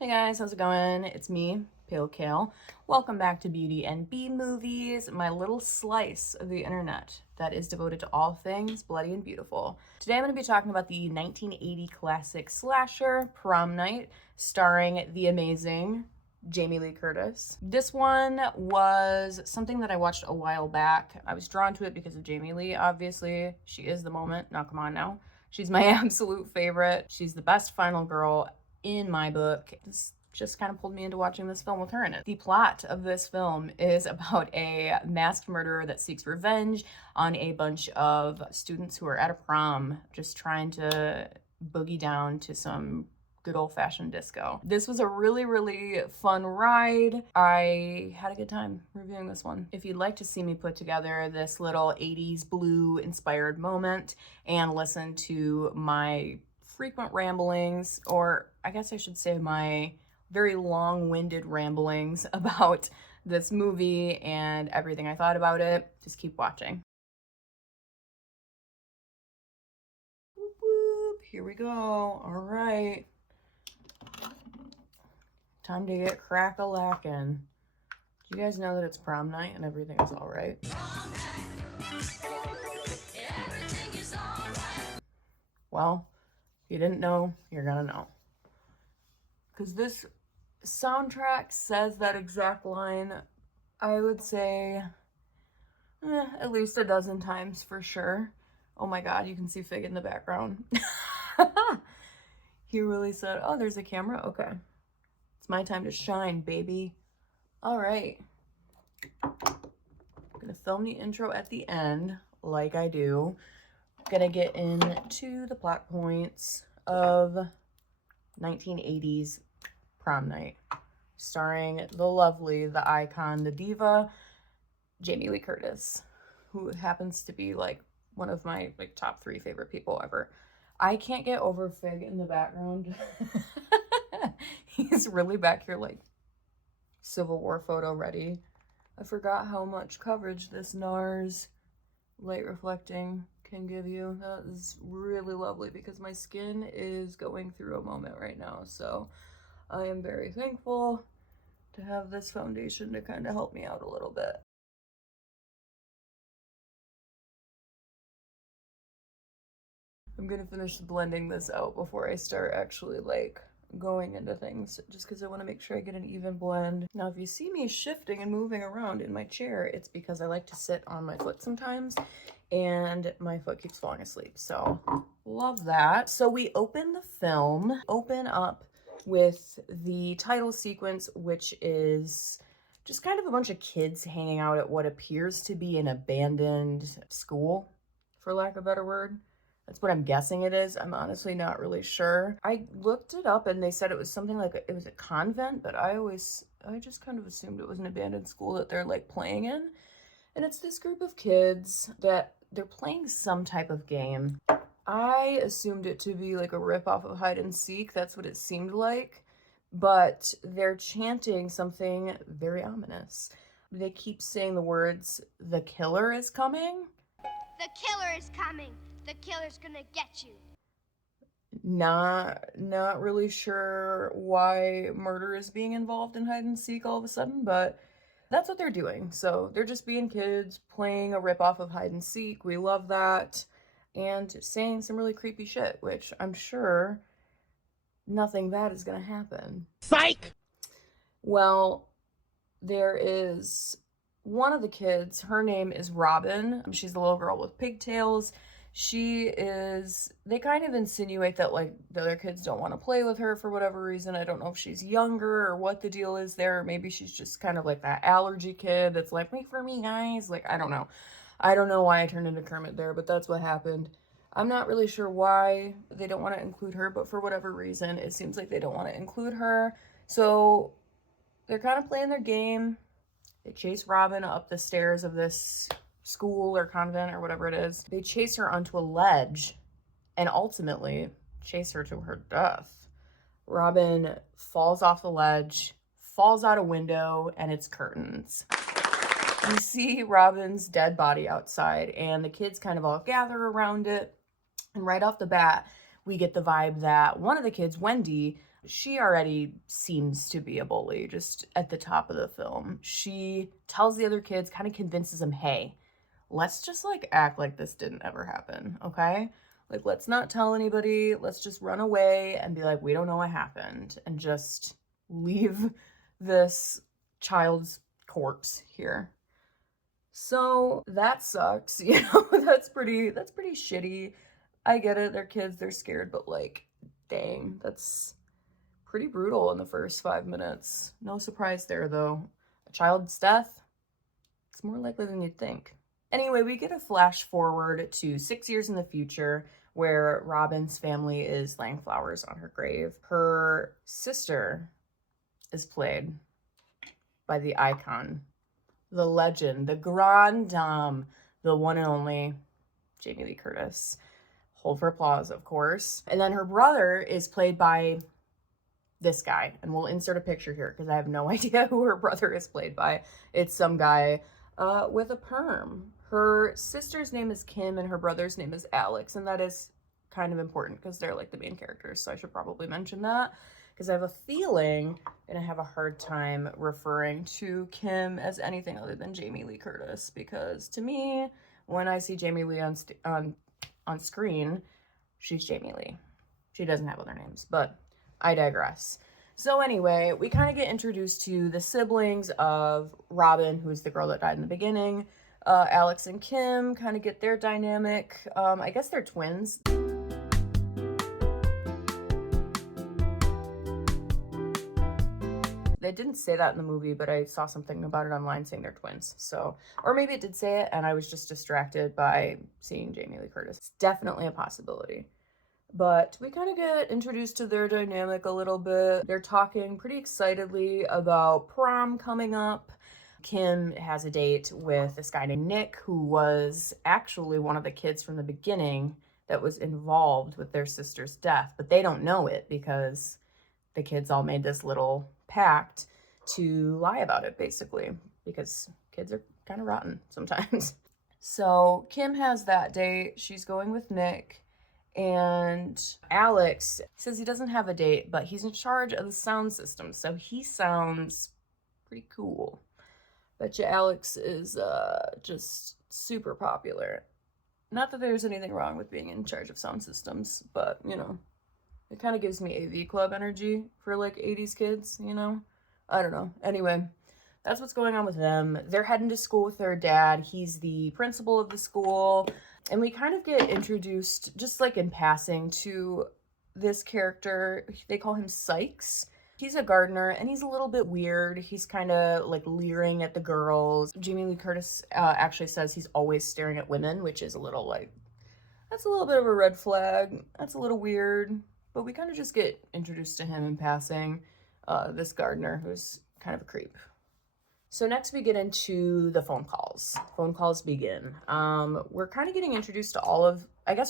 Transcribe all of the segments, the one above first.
Hey guys, how's it going? It's me, Pale Kale. Welcome back to Beauty and B Movies, my little slice of the internet that is devoted to all things bloody and beautiful. Today I'm going to be talking about the 1980 classic slasher, Prom Night, starring the amazing Jamie Lee Curtis. This one was something that I watched a while back. I was drawn to it because of Jamie Lee, obviously. She is the moment. Now, come on now. She's my absolute favorite. She's the best final girl in my book. This just kind of pulled me into watching this film with her in it. The plot of this film is about a masked murderer that seeks revenge on a bunch of students who are at a prom, just trying to boogie down to some good old-fashioned disco. This was a really fun ride. I had a good time reviewing this one. If you'd like to see me put together this little 80s blue inspired moment and listen to my frequent ramblings, or I guess I should say my very long-winded ramblings about this movie and everything I thought about it, just keep watching. Whoop, whoop. Here we go. All right. Time to get crack-a-lackin'. Do you guys know that it's prom night and everything is all right? Well, if you didn't know, you're gonna know. Because this soundtrack says that exact line, I would say, at least a dozen times for sure. Oh my god, you can see Fig in the background. He really said, oh, there's a camera? Okay. It's my time to shine, baby. All right. I'm gonna film the intro at the end, like I do. Gonna get into the plot points of 1980s Prom Night, starring the lovely, the icon, the diva, Jamie Lee Curtis, who happens to be like one of my top 3 favorite people ever. I can't get over Fig in the background. He's really back here like Civil War photo ready. I forgot how much coverage this NARS light reflecting can give you. That is really lovely because my skin is going through a moment right now, so I am very thankful to have this foundation to kind of help me out a little bit. I'm gonna finish blending this out before I start actually like going into things, just because I want to make sure I get an even blend. Now, if you see me shifting and moving around in my chair, it's because I like to sit on my foot sometimes and my foot keeps falling asleep, so love that. So we open up with the title sequence, which is just kind of a bunch of kids hanging out at what appears to be an abandoned school, for lack of a better word. That's what I'm guessing it is. I'm honestly not really sure. I looked it up and they said it was something like it was a convent, but I just kind of assumed it was an abandoned school that they're like playing in. And it's this group of kids that they're playing some type of game. I assumed it to be like a ripoff of hide and seek. That's what it seemed like. But they're chanting something very ominous. They keep saying the words, "The killer is coming." The killer is coming. The killer's gonna get you. Not really sure why murder is being involved in hide and seek all of a sudden, but that's what they're doing. So they're just being kids playing a ripoff of hide and seek. We love that. And saying some really creepy shit, which I'm sure nothing bad is gonna happen. Psych! Well, there is one of the kids, her name is Robin. She's the little girl with pigtails. They kind of insinuate that like the other kids don't want to play with her for whatever reason. I don't know if she's younger or what the deal is there. Maybe she's just kind of like that allergy kid that's like, wait for me, guys. Like, I don't know. I don't know why I turned into Kermit there, but that's what happened. I'm not really sure why they don't want to include her, but for whatever reason, it seems like they don't want to include her. So they're kind of playing their game. They chase Robin up the stairs of this school or convent or whatever it is. They chase her onto a ledge and ultimately chase her to her death. Robin falls off the ledge, falls out a window, and it's curtains. You see Robin's dead body outside and the kids kind of all gather around it. And right off the bat, we get the vibe that one of the kids, Wendy, She already seems to be a bully just at the top of the film. She tells the other kids, kind of convinces them, hey, let's just like act like this didn't ever happen, okay? Like, let's not tell anybody. Let's just run away and be like, we don't know what happened, and just leave this child's corpse here. So that sucks, you know. That's pretty shitty. I get it, they're kids, they're scared, but like, dang, that's pretty brutal in the first 5 minutes. No surprise there though. A child's death, it's more likely than you'd think. Anyway, we get a flash forward to 6 years in the future where Robin's family is laying flowers on her grave. Her sister is played by the icon, the legend, the grande dame, the one and only Jamie Lee Curtis. Hold for applause, of course. And then her brother is played by this guy, and we'll insert a picture here because I have no idea who her brother is played by. It's some guy with a perm. Her sister's name is Kim and her brother's name is Alex, and that is kind of important because they're like the main characters, so I should probably mention that because I have a feeling I'm gonna have a hard time referring to Kim as anything other than Jamie Lee Curtis, because to me, when I see Jamie Lee on screen, she's Jamie Lee. She doesn't have other names, but I digress. So anyway, we kind of get introduced to the siblings of Robin, who's the girl that died in the beginning. Alex and Kim kind of get their dynamic. I guess they're twins. They didn't say that in the movie, but I saw something about it online saying they're twins. So, or maybe it did say it and I was just distracted by seeing Jamie Lee Curtis. It's definitely a possibility. But we kind of get introduced to their dynamic a little bit. They're talking pretty excitedly about prom coming up. Kim has a date with this guy named Nick, who was actually one of the kids from the beginning that was involved with their sister's death. But they don't know it because the kids all made this little pact to lie about it, basically, because kids are kind of rotten sometimes. So Kim has that date. She's going with Nick. And Alex says he doesn't have a date, but he's in charge of the sound system, so he sounds pretty cool. Bet you Alex is just super popular. Not that there's anything wrong with being in charge of sound systems, but, you know, it kind of gives me AV Club energy for, like, 80s kids, you know? I don't know. Anyway, that's what's going on with them. They're heading to school with their dad. He's the principal of the school. And we kind of get introduced, just like in passing, to this character. They call him Sykes. He's a gardener, and he's a little bit weird. He's kind of like leering at the girls. Jamie Lee Curtis actually says he's always staring at women, which is a little like, that's a little bit of a red flag. That's a little weird. But we kind of just get introduced to him in passing, this gardener who's kind of a creep. So next we get into the phone calls. Phone calls begin. We're kind of getting introduced to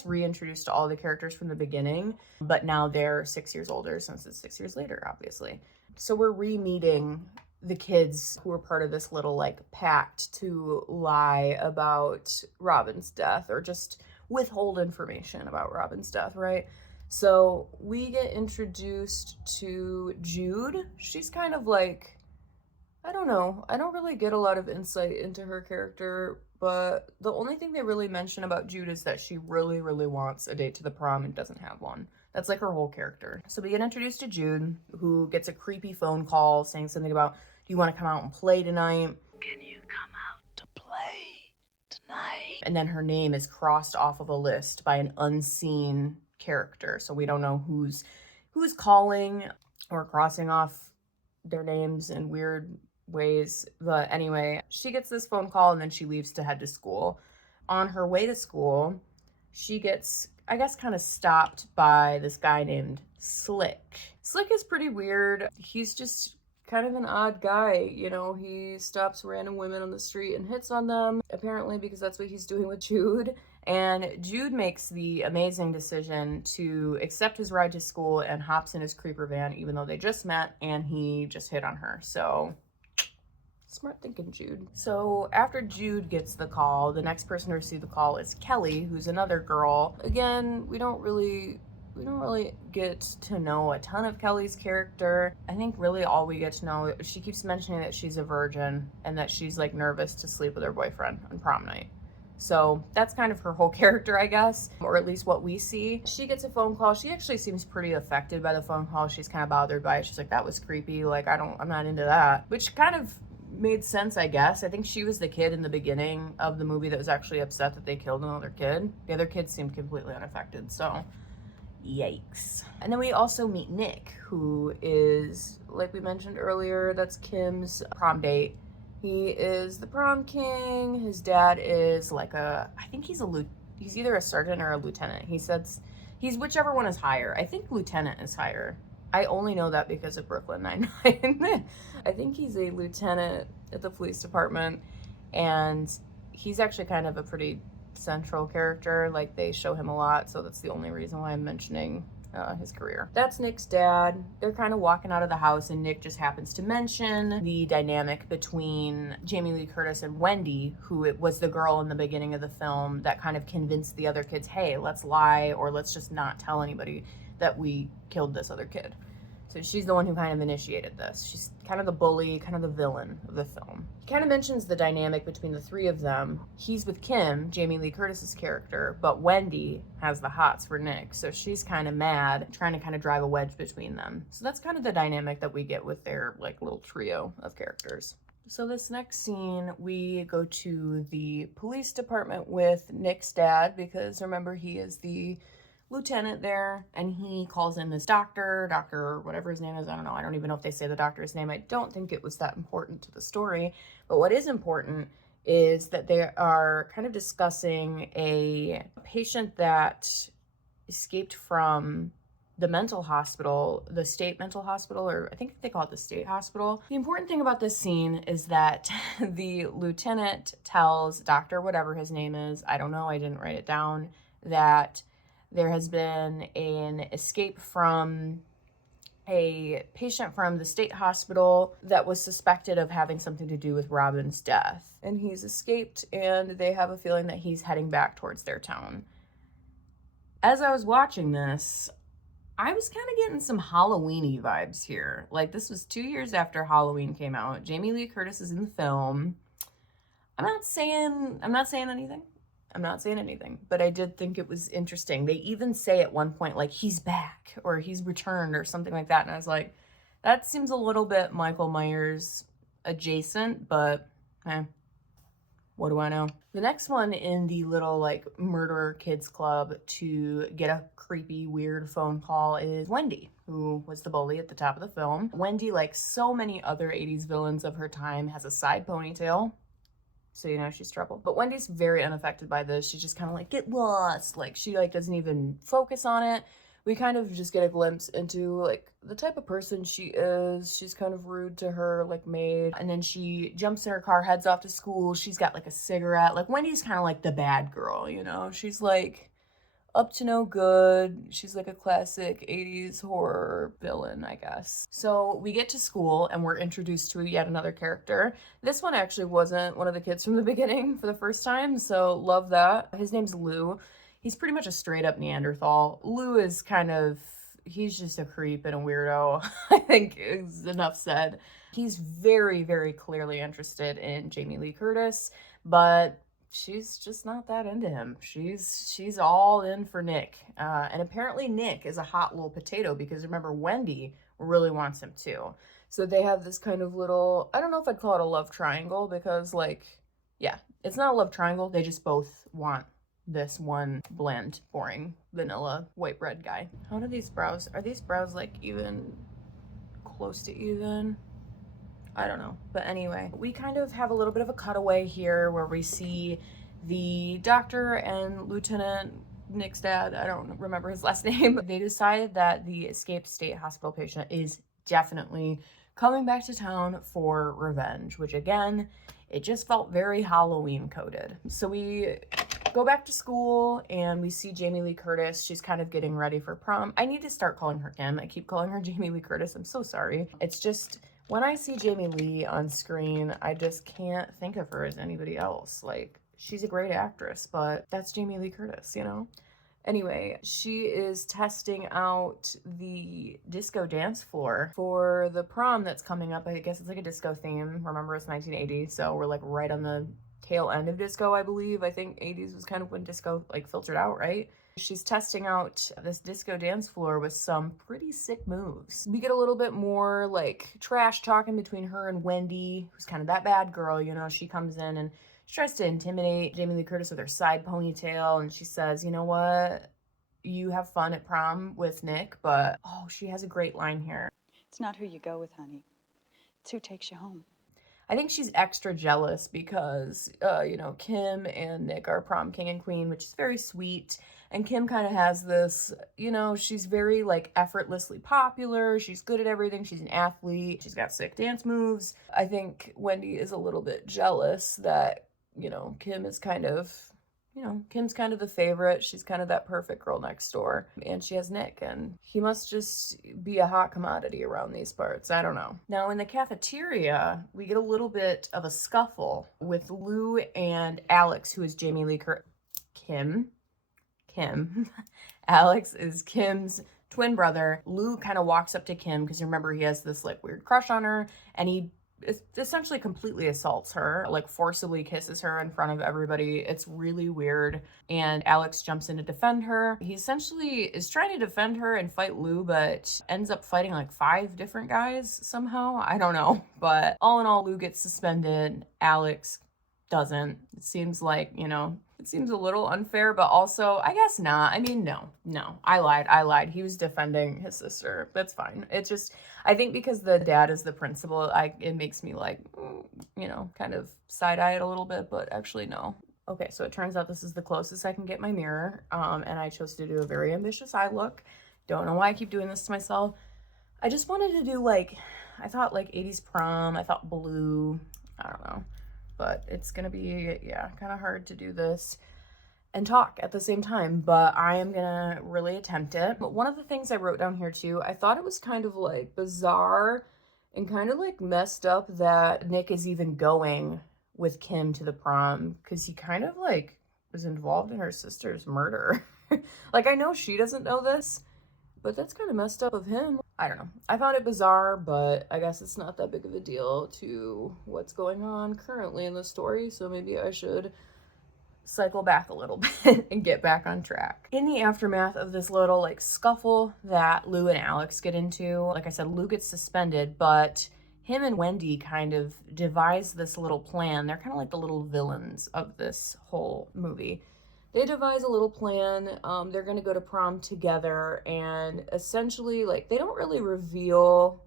reintroduced to all the characters from the beginning, but now they're 6 years older since it's 6 years later, obviously. So we're re-meeting the kids who were part of this little like pact to lie about Robin's death or just withhold information about Robin's death, right? So we get introduced to Jude. She's kind of like, I don't know. I don't really get a lot of insight into her character, but the only thing they really mention about Jude is that she really, really wants a date to the prom and doesn't have one. That's like her whole character. So we get introduced to Jude, who gets a creepy phone call saying something about, do you want to come out and play tonight? Can you come out to play tonight? And then her name is crossed off of a list by an unseen character. So we don't know who's calling or crossing off their names in weird ways. But anyway, she gets this phone call and then she leaves to head to school. On her way to school, she gets, I guess, kind of stopped by this guy named Slick. Slick is pretty weird. He's just kind of an odd guy, you know. He stops random women on the street and hits on them, apparently because that's what he's doing with Jude. And Jude makes the amazing decision to accept his ride to school and hops in his creeper van, even though they just met and he just hit on her. So smart thinking, Jude. So after Jude gets the call, the next person to receive the call is Kelly, who's another girl. Again, we don't really we don't really get to know a ton of Kelly's character. I think really all we get to know, she keeps mentioning that she's a virgin and that she's like nervous to sleep with her boyfriend on prom night. So that's kind of her whole character, I guess, or at least what we see. She gets a phone call. She actually seems pretty affected by the phone call. She's kind of bothered by it. She's like, that was creepy. Like, I'm not into that, which kind of made sense, I guess. I think she was the kid in the beginning of the movie that was actually upset that they killed another kid. The other kids seemed completely unaffected, so yikes. And then we also meet Nick, who is, like we mentioned earlier, that's Kim's prom date. He is the prom king. His dad is like I think he's either a sergeant or a lieutenant. He says he's whichever one is higher. I think lieutenant is higher. I only know that because of Brooklyn Nine-Nine. I think he's a lieutenant at the police department, and he's actually kind of a pretty central character. Like, they show him a lot, so that's the only reason why I'm mentioning his career. That's Nick's dad. They're kind of walking out of the house, and Nick just happens to mention the dynamic between Jamie Lee Curtis and Wendy, who it was the girl in the beginning of the film that kind of convinced the other kids, hey, let's lie, or let's just not tell anybody that we killed this other kid. So she's the one who kind of initiated this. She's kind of the bully, kind of the villain of the film. He kind of mentions the dynamic between the three of them. He's with Kim, Jamie Lee Curtis's character, but Wendy has the hots for Nick. So she's kind of mad, trying to kind of drive a wedge between them. So that's kind of the dynamic that we get with their like little trio of characters. So this next scene, we go to the police department with Nick's dad, because remember, he is the lieutenant there, and he calls in this doctor whatever his name is. I don't know. I don't even know if they say the doctor's name. I don't think it was that important to the story. But what is important is that they are kind of discussing a patient that escaped from the mental hospital, the state mental hospital, or I think they call it the state hospital. The important thing about this scene is that the lieutenant tells Doctor whatever his name is, I don't know, I didn't write it down, that there has been an escape from a patient from the state hospital that was suspected of having something to do with Robin's death. And he's escaped, and they have a feeling that he's heading back towards their town. As I was watching this, I was kind of getting some Halloween-y vibes here. Like, this was 2 years after Halloween came out. Jamie Lee Curtis is in the film. I'm not saying anything. I'm not saying anything, but I did think it was interesting. They even say at one point, like, he's back, or he's returned, or something like that. And I was like, that seems a little bit Michael Myers adjacent, but what do I know? The next one in the little, like, murderer kids club to get a creepy, weird phone call is Wendy, who was the bully at the top of the film. Wendy, like so many other 80s villains of her time, has a side ponytail. So, you know, she's trouble. But Wendy's very unaffected by this. She's just kind of like, get lost. Like, she, like, doesn't even focus on it. We kind of just get a glimpse into, like, the type of person she is. She's kind of rude to her, like, maid. And then she jumps in her car, heads off to school. She's got, like, a cigarette. Like, Wendy's kind of like the bad girl, you know? She's, like, up to no good. She's like a classic 80s horror villain, I guess. So we get to school and we're introduced to yet another character. This one actually wasn't one of the kids from the beginning for the first time, so love that. His name's Lou. He's pretty much a straight up Neanderthal. Lou is kind of, he's just a creep and a weirdo. I think is enough said. He's very, very clearly interested in Jamie Lee Curtis, but she's just not that into him. She's all in for Nick. And apparently Nick is a hot little potato, because remember, Wendy really wants him too. So they have this kind of little, I don't know if I'd call it a love triangle, because, like, yeah, it's not a love triangle. They just both want this one bland, boring, vanilla white bread guy. How do these brows, are these brows like even close to even? I don't know. But anyway, we kind of have a little bit of a cutaway here where we see the doctor and Lieutenant Nick's dad, I don't remember his last name. They decided that the escaped state hospital patient is definitely coming back to town for revenge, which again, it just felt very Halloween coded. So we go back to school and we see Jamie Lee Curtis. She's kind of getting ready for prom. I need to start calling her Kim. I keep calling her Jamie Lee Curtis. I'm so sorry. It's just, when I see Jamie Lee on screen, I just can't think of her as anybody else. Like, she's a great actress, but that's Jamie Lee Curtis, you know? Anyway, she is testing out the disco dance floor for the prom that's coming up. I guess it's like a disco theme. Remember, it's 1980, so we're like right on the tail end of disco, I believe. I think 80s was kind of when disco like filtered out, right? She's testing out this disco dance floor with some pretty sick moves. We get a little bit more like trash talking between her and Wendy, who's kind of that bad girl, you know. She comes in and she tries to intimidate Jamie Lee Curtis with her side ponytail, and she says, you know what? You have fun at prom with Nick, but oh, she has a great line here. It's not who you go with, honey. It's who takes you home. I think she's extra jealous because, you know, Kim and Nick are prom king and queen, which is very sweet. And Kim kind of has this, you know, she's very like effortlessly popular. She's good at everything. She's an athlete. She's got sick dance moves. I think Wendy is a little bit jealous that, you know, Kim is kind of, you know, Kim's kind of the favorite. She's kind of that perfect girl next door. And she has Nick, and he must just be a hot commodity around these parts. I don't know. Now, in the cafeteria, we get a little bit of a scuffle with Lou and Alex, who is Jamie Lee Curtis. Kim. Alex is Kim's twin brother. Lou kind of walks up to Kim because you remember he has this like weird crush on her, and he essentially completely assaults her, like forcibly kisses her in front of everybody. It's really weird. And Alex jumps in to defend her. He essentially is trying to defend her and fight Lou, but ends up fighting like 5 different guys somehow. I don't know. But all in all, Lou gets suspended. Alex doesn't. It seems like, you know, it seems a little unfair, but also, I guess not. I mean, no, I lied. He was defending his sister. That's fine. It's just, I think because the dad is the principal, it makes me like, you know, kind of side-eye it a little bit, but actually no. Okay, so it turns out this is the closest I can get my mirror, and I chose to do a very ambitious eye look. Don't know why I keep doing this to myself. I just wanted to do like, I thought like 80s prom, I thought blue, I don't know. But it's gonna be, yeah, kind of hard to do this and talk at the same time, but I am gonna really attempt it. But one of the things I wrote down here too, I thought it was kind of like bizarre and kind of like messed up that Nick is even going with Kim to the prom, because he kind of like was involved in her sister's murder. Like, I know she doesn't know this, but that's kind of messed up of him. I don't know. I found it bizarre, but I guess it's not that big of a deal to what's going on currently in the story, so maybe I should cycle back a little bit and get back on track. In the aftermath of this little like scuffle that Lou and Alex get into, like I said, Lou gets suspended, but him and Wendy kind of devise this little plan. They're kind of like the little villains of this whole movie. They devise a little plan. They're going to go to prom together, and essentially, like, they don't really reveal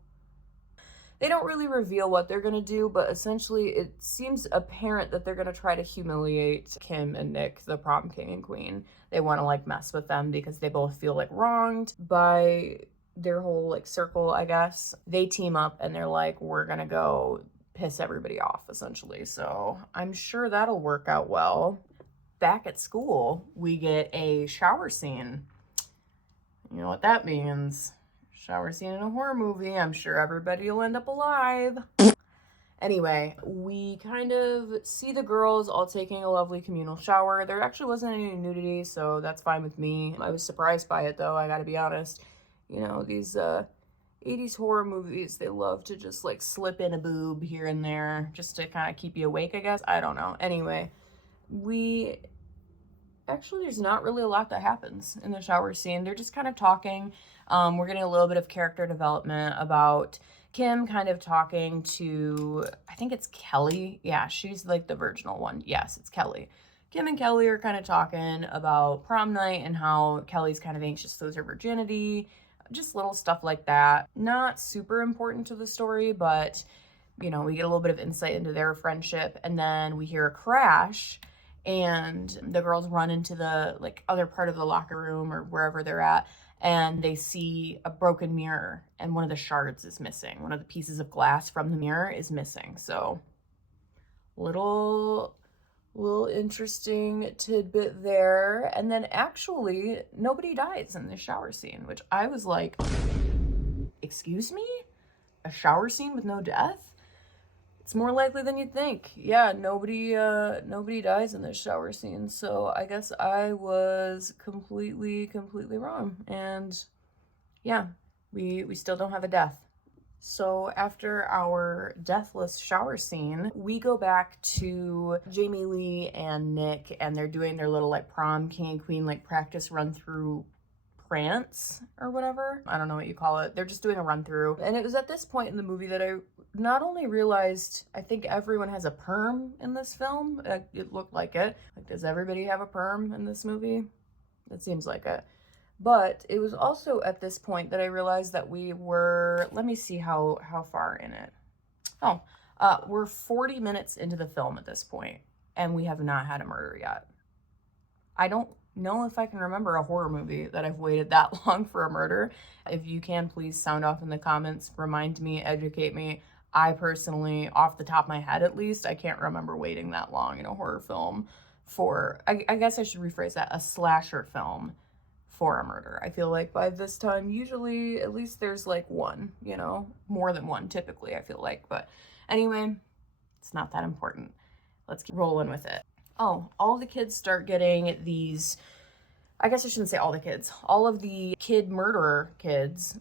what they're going to do, but essentially it seems apparent that they're going to try to humiliate Kim and Nick, the prom king and queen. They want to like mess with them because they both feel like wronged by their whole like circle, I guess. They team up and they're like, we're going to go piss everybody off, essentially. So I'm sure that'll work out well. Back at school, we get a shower scene. You know what that means. Shower scene in a horror movie. I'm sure everybody will end up alive. Anyway, we kind of see the girls all taking a lovely communal shower. There actually wasn't any nudity, so that's fine with me. I was surprised by it, though, I gotta be honest. You know, these 80s horror movies, they love to just, like, slip in a boob here and there just to kind of keep you awake, I guess. I don't know. Anyway, actually, there's not really a lot that happens in the shower scene. They're just kind of talking. We're getting a little bit of character development about Kim kind of talking to, I think it's Kelly. Yeah, she's like the virginal one. Yes, it's Kelly. Kim and Kelly are kind of talking about prom night and how Kelly's kind of anxious to lose her virginity. Just little stuff like that. Not super important to the story, but, you know, we get a little bit of insight into their friendship. And then we hear a crash, and the girls run into the like other part of the locker room or wherever they're at, and they see a broken mirror, and one of the shards is missing. One of the pieces of glass from the mirror is missing. So little interesting tidbit there. And then actually nobody dies in this shower scene, which I was like, excuse me? A shower scene with no death? It's more likely than you'd think. Yeah, nobody dies in this shower scene. So I guess I was completely wrong. And yeah, we still don't have a death. So after our deathless shower scene, we go back to Jamie Lee and Nick, and they're doing their little like prom king and queen like practice run through prance or whatever. I don't know what you call it. They're just doing a run through. And it was at this point in the movie that I not only realized, I think everyone has a perm in this film. It looked like it. Like, does everybody have a perm in this movie? It seems like it. But it was also at this point that I realized that we were, let me see how far in it. Oh, we're 40 minutes into the film at this point, and we have not had a murder yet. I don't know if I can remember a horror movie that I've waited that long for a murder. If you can, please sound off in the comments, remind me, educate me. I personally, off the top of my head at least, I can't remember waiting that long in a horror film for, I guess I should rephrase that, a slasher film for a murder. I feel like by this time, usually at least there's like one, you know, more than one typically, I feel like. But anyway, it's not that important. Let's keep rolling with it. Oh, all the kids start getting these, I guess I shouldn't say all the kids, all of the kid murderer kids,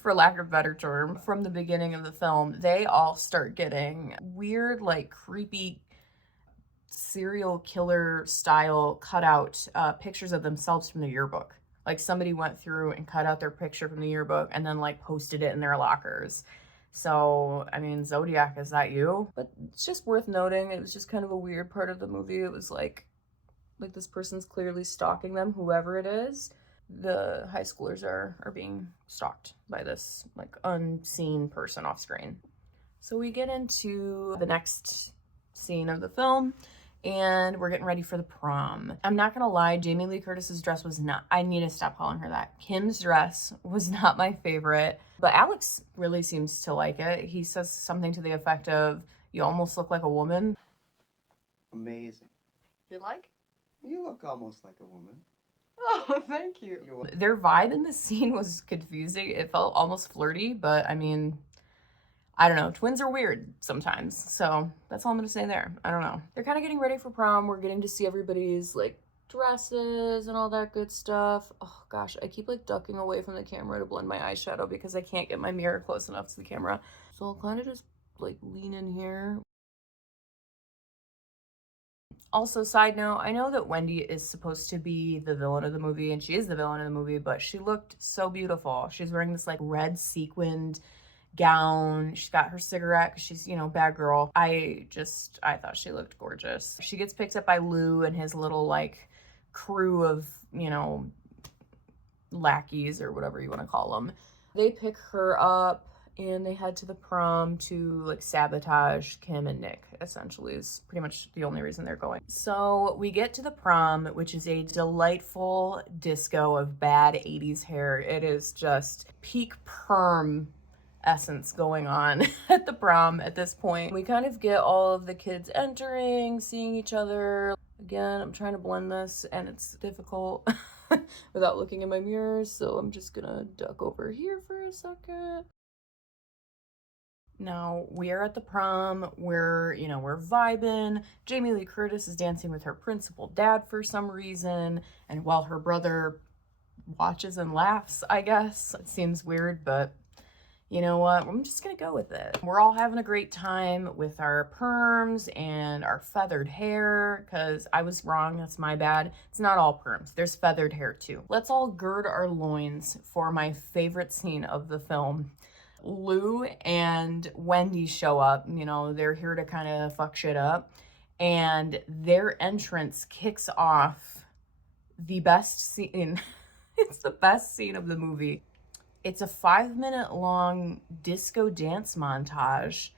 for lack of a better term, from the beginning of the film, they all start getting weird, like creepy serial killer style cutout pictures of themselves from the yearbook. Like somebody went through and cut out their picture from the yearbook and then like posted it in their lockers. So, I mean, Zodiac, is that you? But it's just worth noting, it was just kind of a weird part of the movie. It was like this person's clearly stalking them, whoever it is. The high schoolers are being stalked by this like unseen person off screen. So we get into the next scene of the film, and we're getting ready for the prom. I'm not gonna lie, Jamie Lee Curtis's dress was not, I need to stop calling her that. Kim's dress was not my favorite, but Alex really seems to like it. He says something to the effect of, "You almost look like a woman." Amazing. You like? You look almost like a woman. Oh, thank you. Their vibe in this scene was confusing. It felt almost flirty, but I mean, I don't know. Twins are weird sometimes. So that's all I'm going to say there. I don't know. They're kind of getting ready for prom. We're getting to see everybody's like dresses and all that good stuff. Oh gosh, I keep like ducking away from the camera to blend my eyeshadow because I can't get my mirror close enough to the camera. So I'll kind of just like lean in here. Also, side note, I know that Wendy is supposed to be the villain of the movie, and she is the villain of the movie, but she looked so beautiful. She's wearing this like red sequined gown. She's got her cigarette because she's, you know, bad girl. I thought she looked gorgeous. She gets picked up by Lou and his little like crew of, you know, lackeys or whatever you want to call them. They pick her up and they head to the prom to like sabotage Kim and Nick, essentially, is pretty much the only reason they're going. So we get to the prom, which is a delightful disco of bad 80s hair. It is just peak perm essence going on at the prom at this point. We kind of get all of the kids entering, seeing each other. Again, I'm trying to blend this and it's difficult without looking in my mirror, so I'm just gonna duck over here for a second. Now, we are at the prom, we're vibing. Jamie Lee Curtis is dancing with her principal dad for some reason, and while her brother watches and laughs, I guess. It seems weird, but you know what? I'm just gonna go with it. We're all having a great time with our perms and our feathered hair, because I was wrong, that's my bad. It's not all perms, there's feathered hair too. Let's all gird our loins for my favorite scene of the film. Lou and Wendy show up, you know, they're here to kind of fuck shit up, and their entrance kicks off the best scene. It's the best scene of the movie. It's a 5-minute long disco dance montage.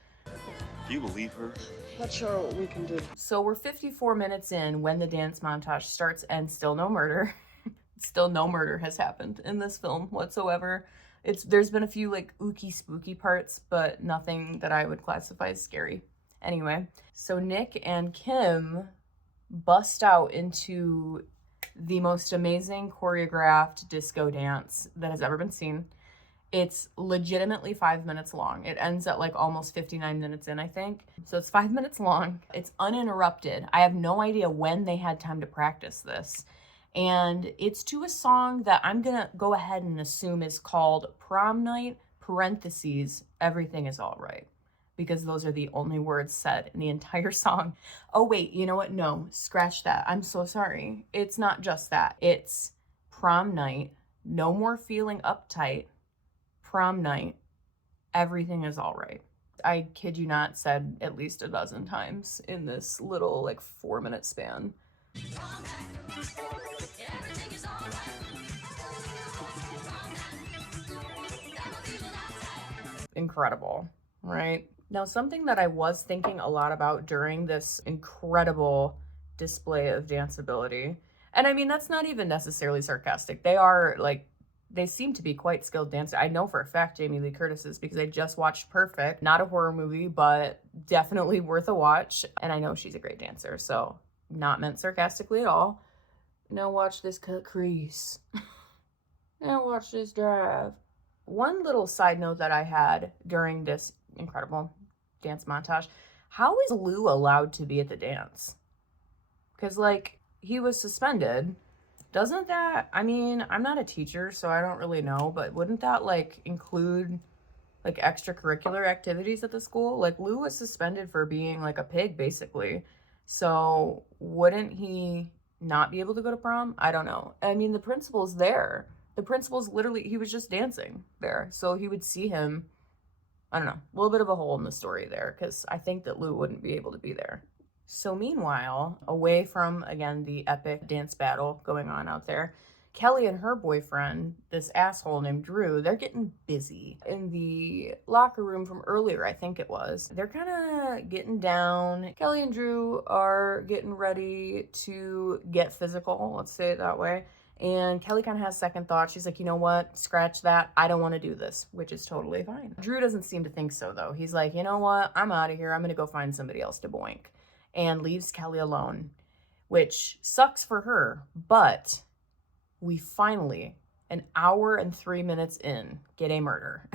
Do you believe her? Not sure what we can do. So we're 54 minutes in when the dance montage starts, and still no murder. Still no murder has happened in this film whatsoever. There's been a few like ooky spooky parts, but nothing that I would classify as scary. Anyway, so Nick and Kim bust out into the most amazing choreographed disco dance that has ever been seen. It's legitimately 5 minutes long. It ends at like almost 59 minutes in, I think. So it's 5 minutes long. It's uninterrupted. I have no idea when they had time to practice this. And it's to a song that I'm gonna go ahead and assume is called Prom Night, parentheses, Everything Is All Right. Because those are the only words said in the entire song. Oh wait, you know what? No, scratch that. I'm so sorry. It's not just that. It's prom night, no more feeling uptight, prom night, everything is all right. I kid you not, said at least a dozen times in this little like 4-minute span. Incredible, right? Now, something that I was thinking a lot about during this incredible display of dance ability, and I mean, that's not even necessarily sarcastic. They seem to be quite skilled dancers. I know for a fact Jamie Lee Curtis is, because I just watched Perfect. Not a horror movie, but definitely worth a watch. And I know she's a great dancer, so not meant sarcastically at all. Now watch this cut crease. Now watch this drive. One little side note that I had during this incredible dance montage, how is Lou allowed to be at the dance? Because, like, he was suspended. Doesn't that, I mean, I'm not a teacher, so I don't really know, but wouldn't that, like, include, like, extracurricular activities at the school? Like, Lou was suspended for being, like, a pig, basically. So wouldn't he not be able to go to prom? I don't know. I mean, the principal's there. The principal's literally, he was just dancing there. So he would see him. I don't know, a little bit of a hole in the story there, because I think that Lou wouldn't be able to be there. So meanwhile, away from, again, the epic dance battle going on out there, Kelly and her boyfriend, this asshole named Drew, they're getting busy. In the locker room from earlier, I think it was, they're kind of getting down. Kelly and Drew are getting ready to get physical, let's say it that way. And Kelly kind of has second thought. She's like, you know what? Scratch that. I don't want to do this, which is totally fine. Drew doesn't seem to think so, though. He's like, you know what? I'm out of here. I'm going to go find somebody else to boink. And leaves Kelly alone, which sucks for her. But we finally, an hour and 3 minutes in, get a murder.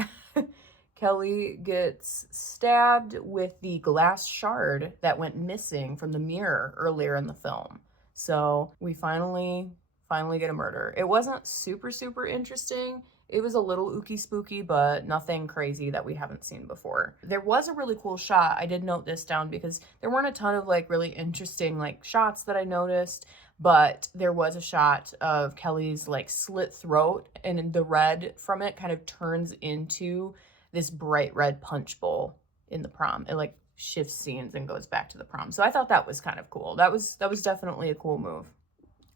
Kelly gets stabbed with the glass shard that went missing from the mirror earlier in the film. So we finally get a murder. It wasn't super interesting. It was a little ooky spooky, but nothing crazy that we haven't seen before. There was a really cool shot. I did note this down because there weren't a ton of like really interesting like shots that I noticed, but there was a shot of Kelly's like slit throat, and the red from it kind of turns into this bright red punch bowl in the prom. It like shifts scenes and goes back to the prom. So I thought that was kind of cool. That was definitely a cool move.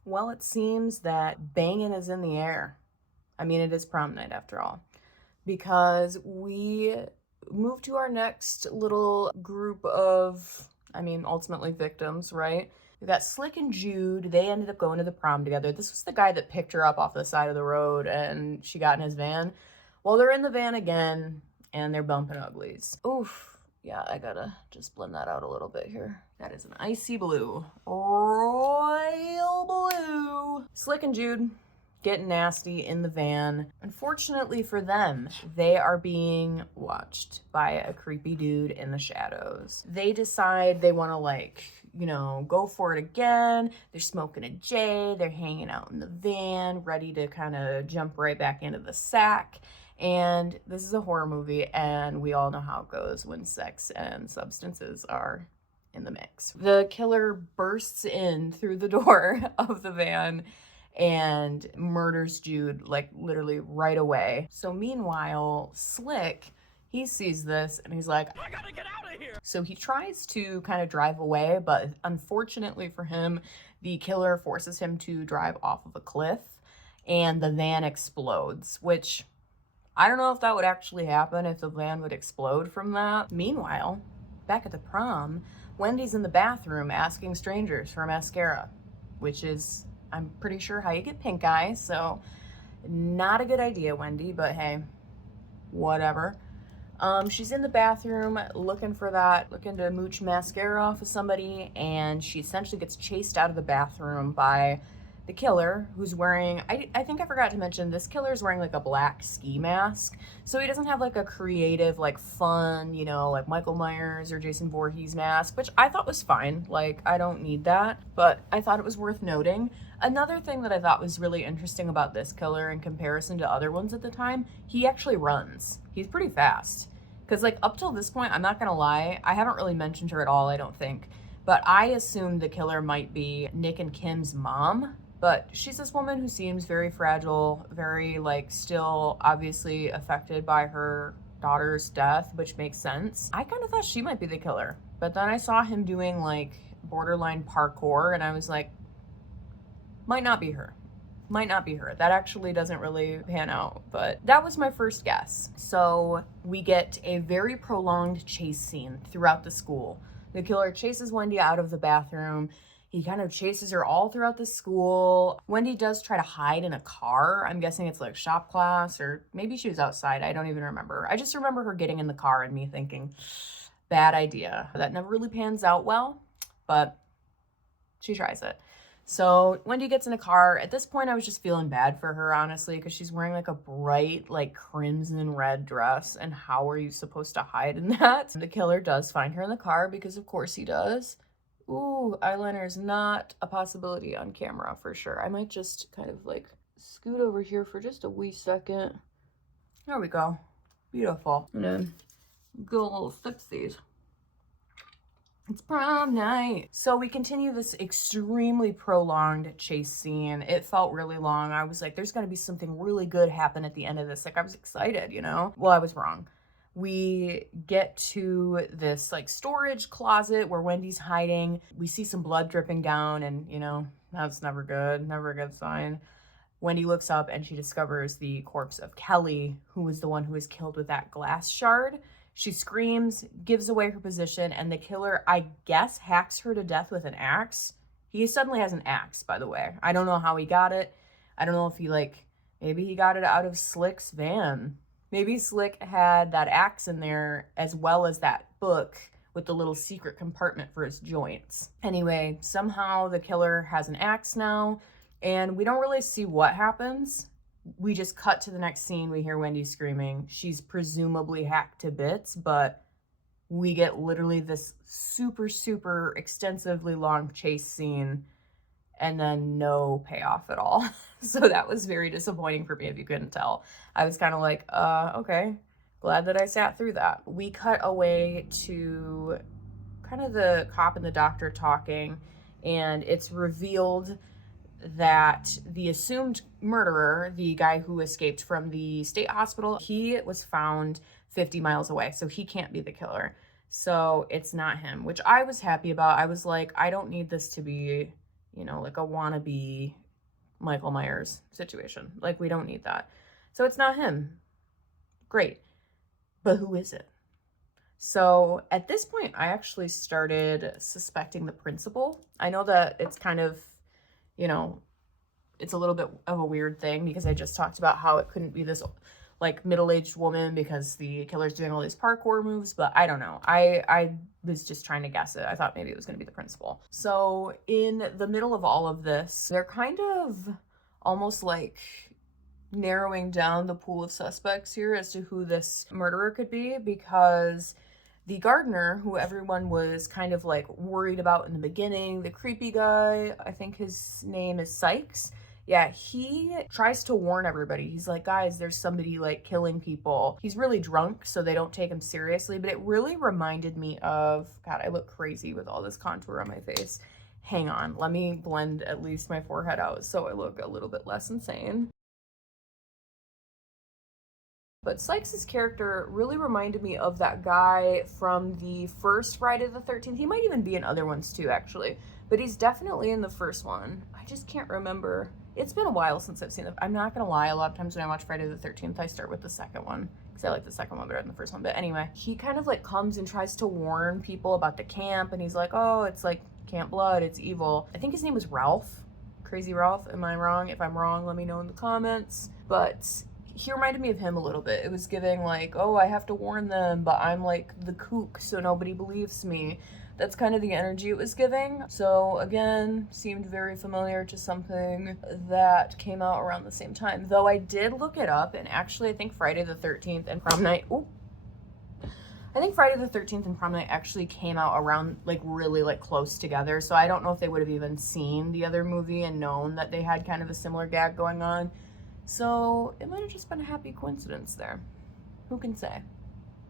Well, it seems that banging is in the air. I mean, it is prom night after all, because we move to our next little group of, I mean, ultimately victims, right? We got Slick and Jude. They ended up going to the prom together. This was the guy that picked her up off the side of the road and she got in his van. Well, they're in the van again and they're bumping uglies. Oof. Yeah, I gotta just blend that out a little bit here. That is an icy blue. Royal blue. Slick and Jude getting nasty in the van. Unfortunately for them, they are being watched by a creepy dude in the shadows. They decide they want to like, you know, go for it again. They're smoking a J. They're hanging out in the van, ready to kind of jump right back into the sack. And this is a horror movie, and we all know how it goes when sex and substances are in the mix. The killer bursts in through the door of the van and murders Jude, like, literally right away. So meanwhile, Slick, he sees this, and he's like, I gotta get out of here! So he tries to kind of drive away, but unfortunately for him, the killer forces him to drive off of a cliff, and the van explodes, which I don't know if that would actually happen, if the van would explode from that. Meanwhile, back at the prom, Wendy's in the bathroom asking strangers for mascara, which is, I'm pretty sure, how you get pink eye, so not a good idea, Wendy, but hey, whatever. She's in the bathroom looking to mooch mascara off of somebody, and she essentially gets chased out of the bathroom by the killer, who's wearing, I think I forgot to mention, this killer is wearing like a black ski mask. So he doesn't have like a creative, like fun, you know, like Michael Myers or Jason Voorhees mask, which I thought was fine. Like, I don't need that, but I thought it was worth noting. Another thing that I thought was really interesting about this killer in comparison to other ones at the time, he actually runs. He's pretty fast. Because like up till this point, I'm not gonna lie, I haven't really mentioned her at all, I don't think. But I assumed the killer might be Nick and Kim's mom. But she's this woman who seems very fragile, very like still obviously affected by her daughter's death, which makes sense. I kind of thought she might be the killer. But then I saw him doing like borderline parkour and I was like, might not be her. Might not be her. That actually doesn't really pan out, but that was my first guess. So we get a very prolonged chase scene throughout the school. The killer chases Wendy out of the bathroom. He kind of chases her all throughout the school. Wendy does try to hide in a car. I'm guessing it's like shop class, or maybe she was outside. I don't even remember. I just remember her getting in the car and me thinking, bad idea. That never really pans out well, but she tries it. So Wendy gets in a car. At this point, I was just feeling bad for her, honestly, because she's wearing like a bright, like crimson red dress. And how are you supposed to hide in that? The killer does find her in the car because of course he does. Ooh, eyeliner is not a possibility on camera for sure. I might just kind of like scoot over here for just a wee second. There we go. Beautiful. And then go a little fixsies. It's prom night. So we continue this extremely prolonged chase scene. It felt really long. I was like, there's gonna be something really good happen at the end of this. Like I was excited, you know? Well, I was wrong. We get to this like storage closet where Wendy's hiding. We see some blood dripping down and, you know, that's never good, never a good sign. Wendy looks up and she discovers the corpse of Kelly, who was the one who was killed with that glass shard. She screams, gives away her position, and the killer, I guess, hacks her to death with an axe. He suddenly has an axe, by the way. I don't know how he got it. I don't know if he maybe he got it out of Slick's van. Maybe Slick had that axe in there as well as that book with the little secret compartment for his joints. Anyway, somehow the killer has an axe now, and we don't really see what happens. We just cut to the next scene. We hear Wendy screaming. She's presumably hacked to bits, but we get literally this super, super extensively long chase scene and then no payoff at all. So that was very disappointing for me, if you couldn't tell. I was kind of like, okay, glad that I sat through that. We cut away to kind of the cop and the doctor talking, and it's revealed that the assumed murderer, the guy who escaped from the state hospital, he was found 50 miles away, so he can't be the killer. So it's not him, which I was happy about. I was like, I don't need this to be, you know, like a wannabe Michael Myers situation. Like, we don't need that. So it's not him. Great. But who is it? So at this point, I actually started suspecting the principal. I know that it's kind of, you know, it's a little bit of a weird thing because I just talked about how it couldn't be this like middle-aged woman because the killer's doing all these parkour moves, but I don't know. I was just trying to guess it. I thought maybe it was going to be the principal. So in the middle of all of this, they're kind of almost like narrowing down the pool of suspects here as to who this murderer could be, because the gardener, who everyone was kind of like worried about in the beginning, the creepy guy, I think his name is Sykes. Yeah, he tries to warn everybody. He's like, guys, there's somebody like killing people. He's really drunk, so they don't take him seriously, but it really reminded me of, God, I look crazy with all this contour on my face. Hang on, let me blend at least my forehead out so I look a little bit less insane. But Sykes' character really reminded me of that guy from the first Friday the 13th. He might even be in other ones too, actually. But he's definitely in the first one. I just can't remember. It's been a while since I've seen it. I'm not gonna lie, a lot of times when I watch Friday the 13th, I start with the second one, because I like the second one better than the first one. But anyway, he kind of like comes and tries to warn people about the camp, and he's like, oh, it's like Camp Blood, it's evil. I think his name was Ralph. Crazy Ralph, am I wrong? If I'm wrong, let me know in the comments. But he reminded me of him a little bit. It was giving like, oh, I have to warn them, but I'm like the kook, so nobody believes me. That's kind of the energy it was giving. So again, seemed very familiar to something that came out around the same time. Though I did look it up, and actually I think Friday the 13th and Prom Night, I think Friday the 13th and Prom Night actually came out around, like, really, like, close together. So I don't know if they would have even seen the other movie and known that they had kind of a similar gag going on. So it might have just been a happy coincidence there. Who can say?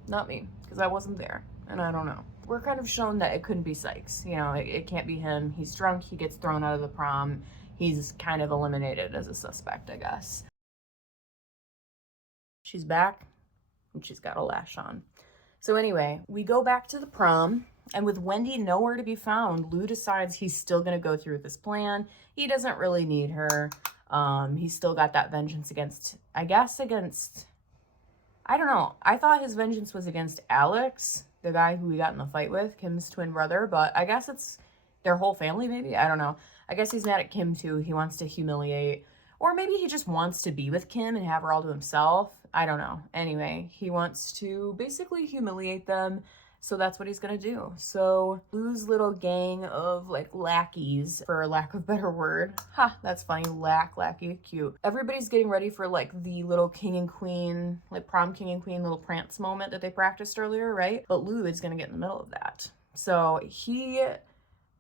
Not me, because I wasn't there, and I don't know. We're kind of shown that it couldn't be Sykes. You know, it can't be him. He's drunk. He gets thrown out of the prom. He's kind of eliminated as a suspect, I guess. She's back, and she's got a lash on. So anyway, we go back to the prom, and with Wendy nowhere to be found, Lou decides he's still going to go through with this plan. He doesn't really need her. He's still got that vengeance against, I don't know. I thought his vengeance was against Alex, the guy who he got in the fight with, Kim's twin brother, but I guess it's their whole family, maybe? I don't know. I guess he's mad at Kim, too. He wants to humiliate, or maybe he just wants to be with Kim and have her all to himself. I don't know. Anyway, he wants to basically humiliate them, so that's what he's gonna do. So Lou's little gang of, like, lackeys, for lack of a better word. Ha, that's funny. Lackey, cute. Everybody's getting ready for, like, the little king and queen, like, prom king and queen little prance moment that they practiced earlier, right? But Lou is gonna get in the middle of that. So he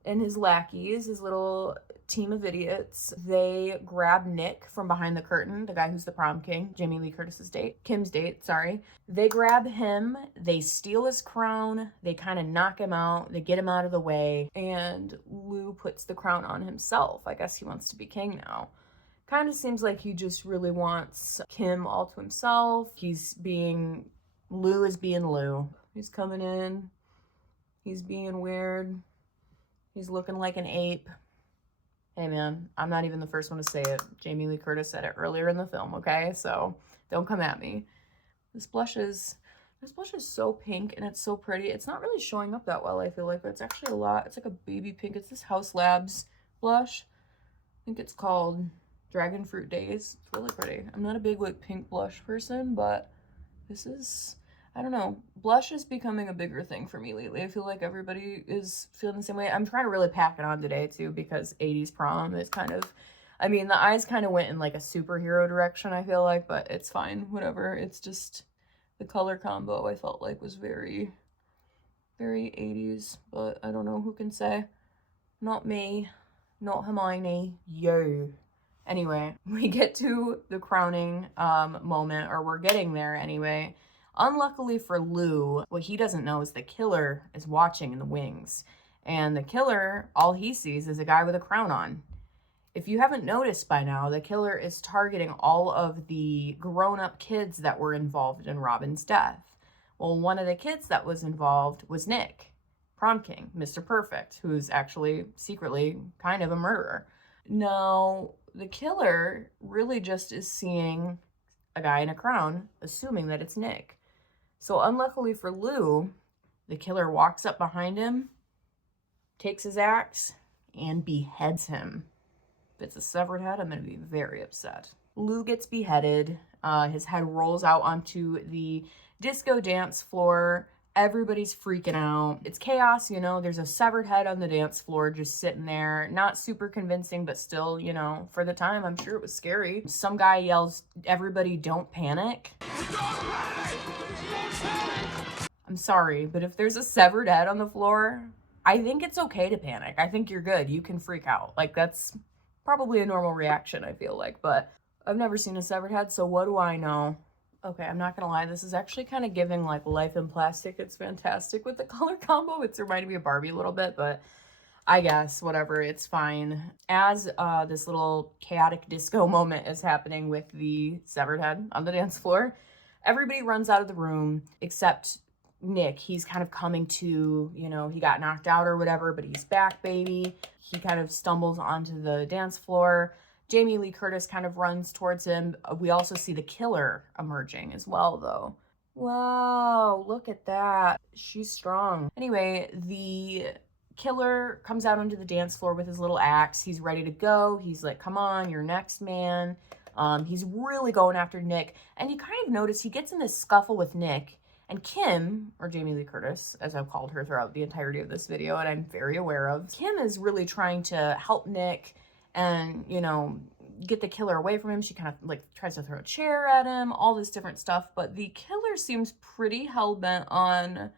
and his lackeys, his little team of idiots, they grab Nick from behind the curtain, the guy who's the prom king, Jamie Lee Curtis's Kim's date, sorry. They grab him, they steal his crown, they kind of knock him out, they get him out of the way, and Lou puts the crown on himself. I guess he wants to be king now. Kind of seems like he just really wants Kim all to himself. Lou is being Lou. He's coming in, he's being weird, he's looking like an ape. Hey man, I'm not even the first one to say it. Jamie Lee Curtis said it earlier in the film, okay? So don't come at me. This blush is so pink and it's so pretty. It's not really showing up that well, I feel like, but it's actually a lot. It's like a baby pink. It's this Haus Labs blush. I think it's called Dragonfruit Daze. It's really pretty. I'm not a big, like, pink blush person, but this is, I don't know. Blush is becoming a bigger thing for me lately. I feel like everybody is feeling the same way. I'm trying to really pack it on today, too, because 80s prom is kind of, I mean, the eyes kind of went in, like, a superhero direction, I feel like, but it's fine. Whatever. It's just the color combo I felt like was very, very 80s, but I don't know. Who can say? Not me. Not Hermione. Yo. Anyway, we get to the crowning moment, or we're getting there anyway. Unluckily for Lou, what he doesn't know is the killer is watching in the wings. And the killer, all he sees is a guy with a crown on. If you haven't noticed by now, the killer is targeting all of the grown-up kids that were involved in Robin's death. Well, one of the kids that was involved was Nick, prom king, Mr. Perfect, who's actually secretly kind of a murderer. Now, the killer really just is seeing a guy in a crown, assuming that it's Nick. So unluckily for Lou, the killer walks up behind him, takes his axe, and beheads him. If it's a severed head, I'm going to be very upset. Lou gets beheaded. His head rolls out onto the disco dance floor. Everybody's freaking out. It's chaos, you know. There's a severed head on the dance floor just sitting there. Not super convincing, but still, you know, for the time, I'm sure it was scary. Some guy yells, "Everybody don't panic." I'm sorry, but if there's a severed head on the floor, I think it's okay to panic. I think you're good. You can freak out. Like, that's probably a normal reaction, I feel like. But I've never seen a severed head, so what do I know? Okay, I'm not gonna lie, this is actually kind of giving, like, Life in Plastic. It's fantastic with the color combo. It's reminding me of Barbie a little bit, but I guess, whatever, it's fine. As this little chaotic disco moment is happening with the severed head on the dance floor, everybody runs out of the room except Nick. He's kind of coming to, you know, he got knocked out or whatever, but he's back, baby. He kind of stumbles onto the dance floor. Jamie Lee Curtis kind of runs towards him. We also see the killer emerging as well, though. Wow, look at that. She's strong. Anyway, the killer comes out onto the dance floor with his little axe. He's ready to go. He's like, come on, you're next, man. He's really going after Nick. And you kind of notice he gets in this scuffle with Nick. And Kim, or Jamie Lee Curtis, as I've called her throughout the entirety of this video, and I'm very aware of, Kim is really trying to help Nick and, you know, get the killer away from him. She kind of like tries to throw a chair at him, all this different stuff. But the killer seems pretty hell-bent on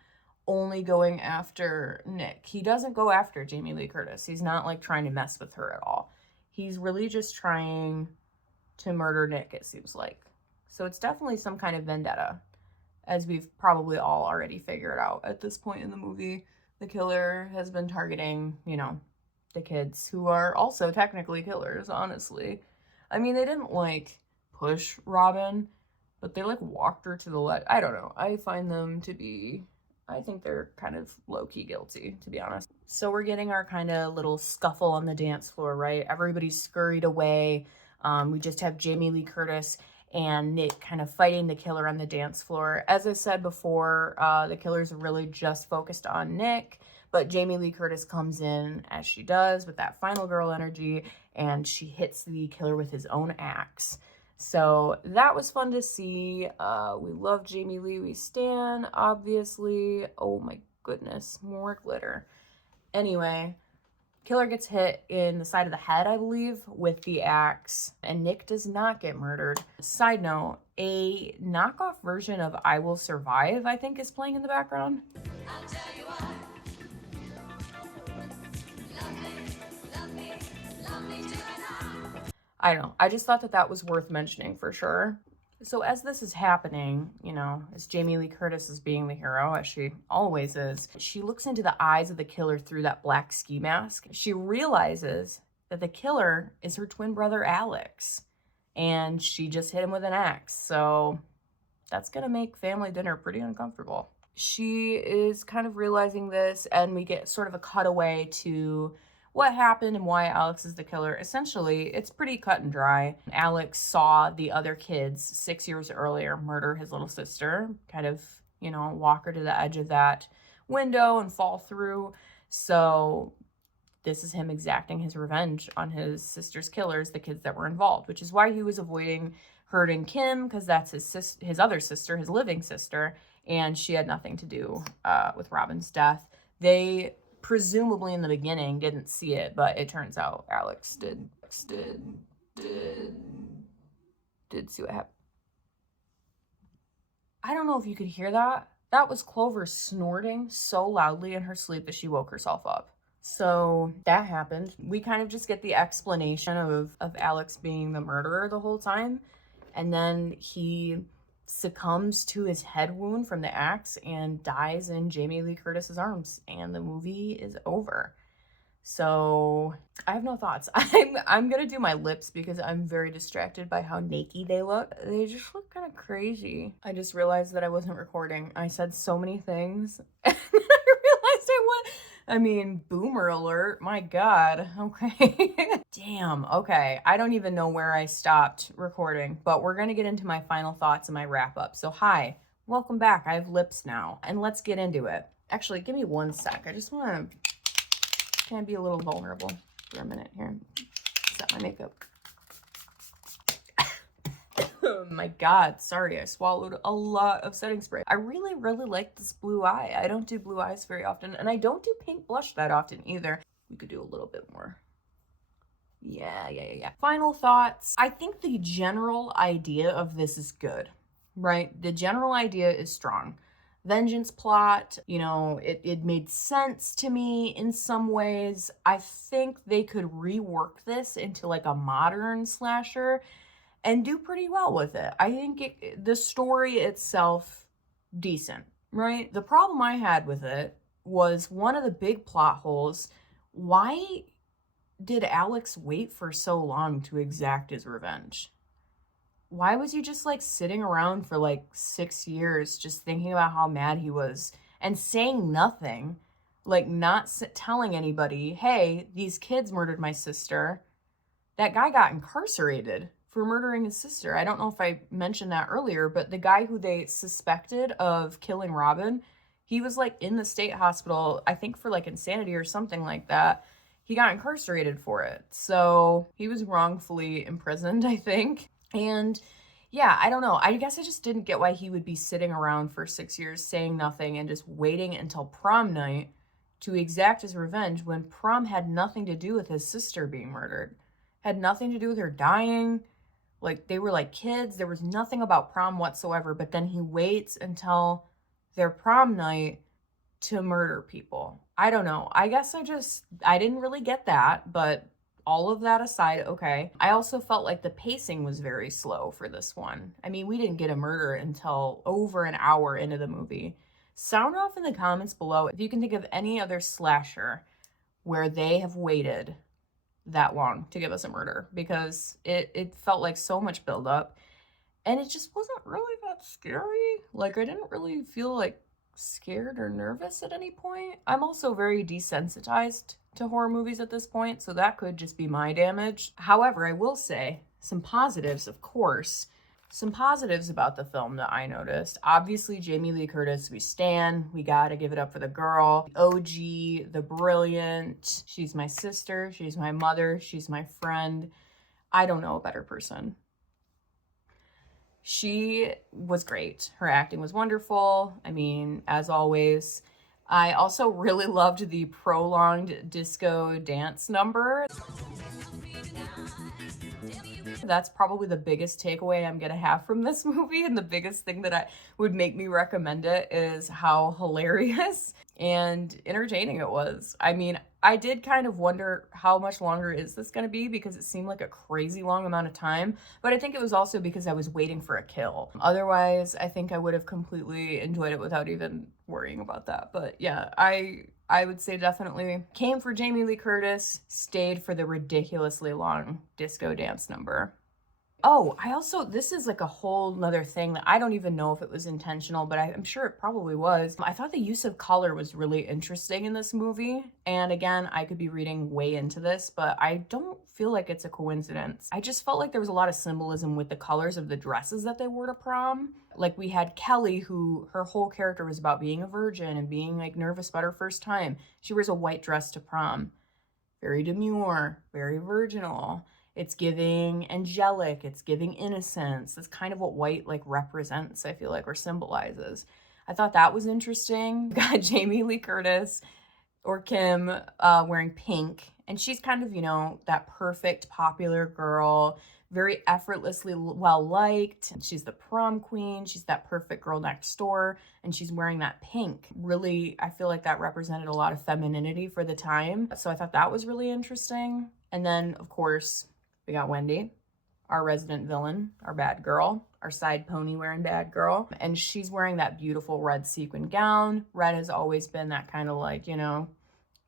only going after Nick. He doesn't go after Jamie Lee Curtis. He's not like trying to mess with her at all. He's really just trying to murder Nick, it seems like. So it's definitely some kind of vendetta, as we've probably all already figured out at this point in the movie. The killer has been targeting, you know, the kids, who are also technically killers, honestly. I mean, they didn't like push Robin, but they like walked her to the left. I don't know. I find them to be, I think they're kind of low-key guilty, to be honest. So we're getting our kind of little scuffle on the dance floor, right? Everybody's scurried away. We just have Jamie Lee Curtis and Nick kind of fighting the killer on the dance floor. As I said before, the killer's really just focused on Nick, but Jamie Lee Curtis comes in, as she does, with that final girl energy, and she hits the killer with his own axe. So that was fun to see. We love Jamie Lee, we stan, obviously. Oh my goodness, more glitter. Anyway, killer gets hit in the side of the head, I believe, with the axe, and Nick does not get murdered. Side note, a knockoff version of I Will Survive, I think, is playing in the background. I'll tell you what. I don't know. I just thought that that was worth mentioning for sure. So as this is happening, you know, as Jamie Lee Curtis is being the hero, as she always is, she looks into the eyes of the killer through that black ski mask. She realizes that the killer is her twin brother, Alex, and she just hit him with an axe. So that's gonna make family dinner pretty uncomfortable. She is kind of realizing this, and we get sort of a cutaway to what happened and why Alex is the killer. Essentially, it's pretty cut and dry. Alex saw the other kids 6 years earlier murder his little sister, kind of, you know, walk her to the edge of that window and fall through. So this is him exacting his revenge on his sister's killers, the kids that were involved, which is why he was avoiding hurting Kim, because that's his other sister, his living sister, and she had nothing to do with Robin's death. They presumably in the beginning didn't see it, but it turns out Alex did see what happened. I don't know if you could hear that. That was Clover snorting so loudly in her sleep that she woke herself up. So that happened. We kind of just get the explanation of Alex being the murderer the whole time, and then he succumbs to his head wound from the axe and dies in Jamie Lee Curtis's arms, and the movie is over. So I have no thoughts. I'm gonna do my lips because I'm very distracted by how naked they look. They just look kind of crazy. I just realized that I wasn't recording. I said so many things and then I realized I mean, boomer alert, my God, okay. Damn, okay, I don't even know where I stopped recording, but we're gonna get into my final thoughts and my wrap up. So hi, welcome back, I have lips now, and let's get into it. Actually, give me 1 sec, I just wanna be a little vulnerable for a minute here. Set my makeup. Oh my God, sorry, I swallowed a lot of setting spray. I really like this blue eye. I don't do blue eyes very often, and I don't do pink blush that often either. We could do a little bit more. Yeah. Final thoughts. I think the general idea of this is good, right? The general idea is strong. Vengeance plot, you know, it made sense to me in some ways. I think they could rework this into like a modern slasher and do pretty well with it. I think the story itself, decent, right? The problem I had with it was one of the big plot holes. Why did Alex wait for so long to exact his revenge? Why was he just like sitting around for like 6 years just thinking about how mad he was and saying nothing, like not telling anybody, hey, these kids murdered my sister. That guy got incarcerated for murdering his sister. I don't know if I mentioned that earlier, but the guy who they suspected of killing Robin, he was like in the state hospital, I think for like insanity or something like that. He got incarcerated for it. So he was wrongfully imprisoned, I think. And yeah, I don't know. I guess I just didn't get why he would be sitting around for 6 years saying nothing and just waiting until prom night to exact his revenge when prom had nothing to do with his sister being murdered. Had nothing to do with her dying. Like, they were like kids. There was nothing about prom whatsoever, but then he waits until their prom night to murder people. I don't know. I guess I didn't really get that, but all of that aside, okay. I also felt like the pacing was very slow for this one. I mean, we didn't get a murder until over an hour into the movie. Sound off in the comments below if you can think of any other slasher where they have waited that long to give us a murder, because it felt like so much buildup and it just wasn't really that scary. Like, I didn't really feel like scared or nervous at any point. I'm also very desensitized to horror movies at this point, so that could just be my damage. However, I will say some positives, of course. Some positives about the film that I noticed. Obviously, Jamie Lee Curtis, we stan. We gotta give it up for the girl. The OG, the brilliant. She's my sister. She's my mother. She's my friend. I don't know a better person. She was great. Her acting was wonderful. I mean, as always. I also really loved the prolonged disco dance number. That's probably the biggest takeaway I'm gonna have from this movie, and the biggest thing that would make me recommend it is how hilarious and entertaining it was. I mean, I did kind of wonder how much longer is this gonna be, because it seemed like a crazy long amount of time, but I think it was also because I was waiting for a kill. Otherwise, I think I would have completely enjoyed it without even worrying about that. But yeah, I would say definitely came for Jamie Lee Curtis, stayed for the ridiculously long disco dance number. Oh, this is like a whole nother thing that I don't even know if it was intentional, but I'm sure it probably was. I thought the use of color was really interesting in this movie. And again, I could be reading way into this, but I don't feel like it's a coincidence. I just felt like there was a lot of symbolism with the colors of the dresses that they wore to prom. Like, we had Kelly, who her whole character was about being a virgin and being like nervous about her first time. She wears a white dress to prom. Very demure, very virginal. It's giving angelic, it's giving innocence. That's kind of what white like represents, I feel like, or symbolizes. I thought that was interesting. We got Jamie Lee Curtis, or Kim, wearing pink. And she's kind of, you know, that perfect popular girl, very effortlessly well-liked. She's the prom queen. She's that perfect girl next door. And she's wearing that pink. Really, I feel like that represented a lot of femininity for the time. So I thought that was really interesting. And then, of course, we got Wendy, our resident villain, our bad girl, our side pony wearing bad girl. And she's wearing that beautiful red sequin gown. Red has always been that kind of like, you know,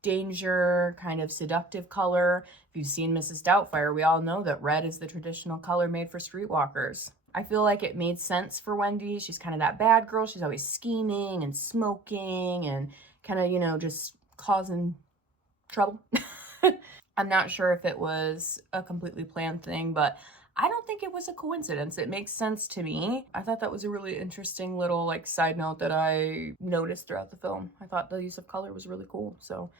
danger, kind of seductive color. If you've seen Mrs. Doubtfire, we all know that red is the traditional color made for streetwalkers. I feel like it made sense for Wendy. She's kind of that bad girl. She's always scheming and smoking and kind of, you know, just causing trouble. I'm not sure if it was a completely planned thing, but I don't think it was a coincidence. It makes sense to me. I thought that was a really interesting little like side note that I noticed throughout the film. I thought the use of color was really cool. So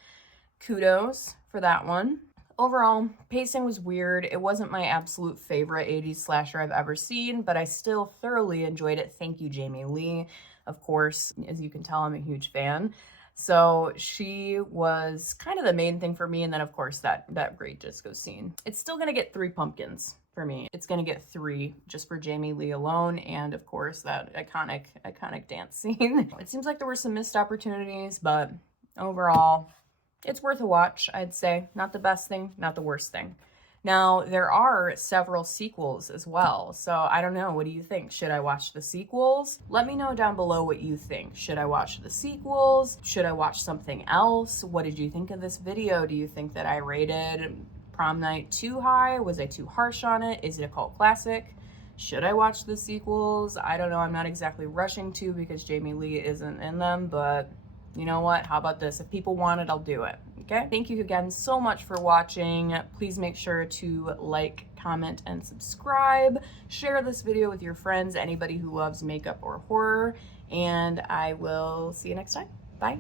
kudos for that one. Overall, pacing was weird. It wasn't my absolute favorite 80s slasher I've ever seen, but I still thoroughly enjoyed it. Thank you, Jamie Lee. Of course, as you can tell, I'm a huge fan. So she was kind of the main thing for me. And then, of course, that great disco scene. It's still going to get 3 pumpkins for me. It's going to get 3 just for Jamie Lee alone. And, of course, that iconic dance scene. It seems like there were some missed opportunities, but overall, it's worth a watch, I'd say. Not the best thing, not the worst thing. Now, there are several sequels as well, so I don't know. What do you think? Should I watch the sequels? Let me know down below what you think. Should I watch the sequels? Should I watch something else? What did you think of this video? Do you think that I rated Prom Night too high? Was I too harsh on it? Is it a cult classic? Should I watch the sequels? I don't know. I'm not exactly rushing to because Jamie Lee isn't in them, but you know what? How about this? If people want it, I'll do it. Okay? Thank you again so much for watching. Please make sure to like, comment, and subscribe. Share this video with your friends, anybody who loves makeup or horror, and I will see you next time. Bye.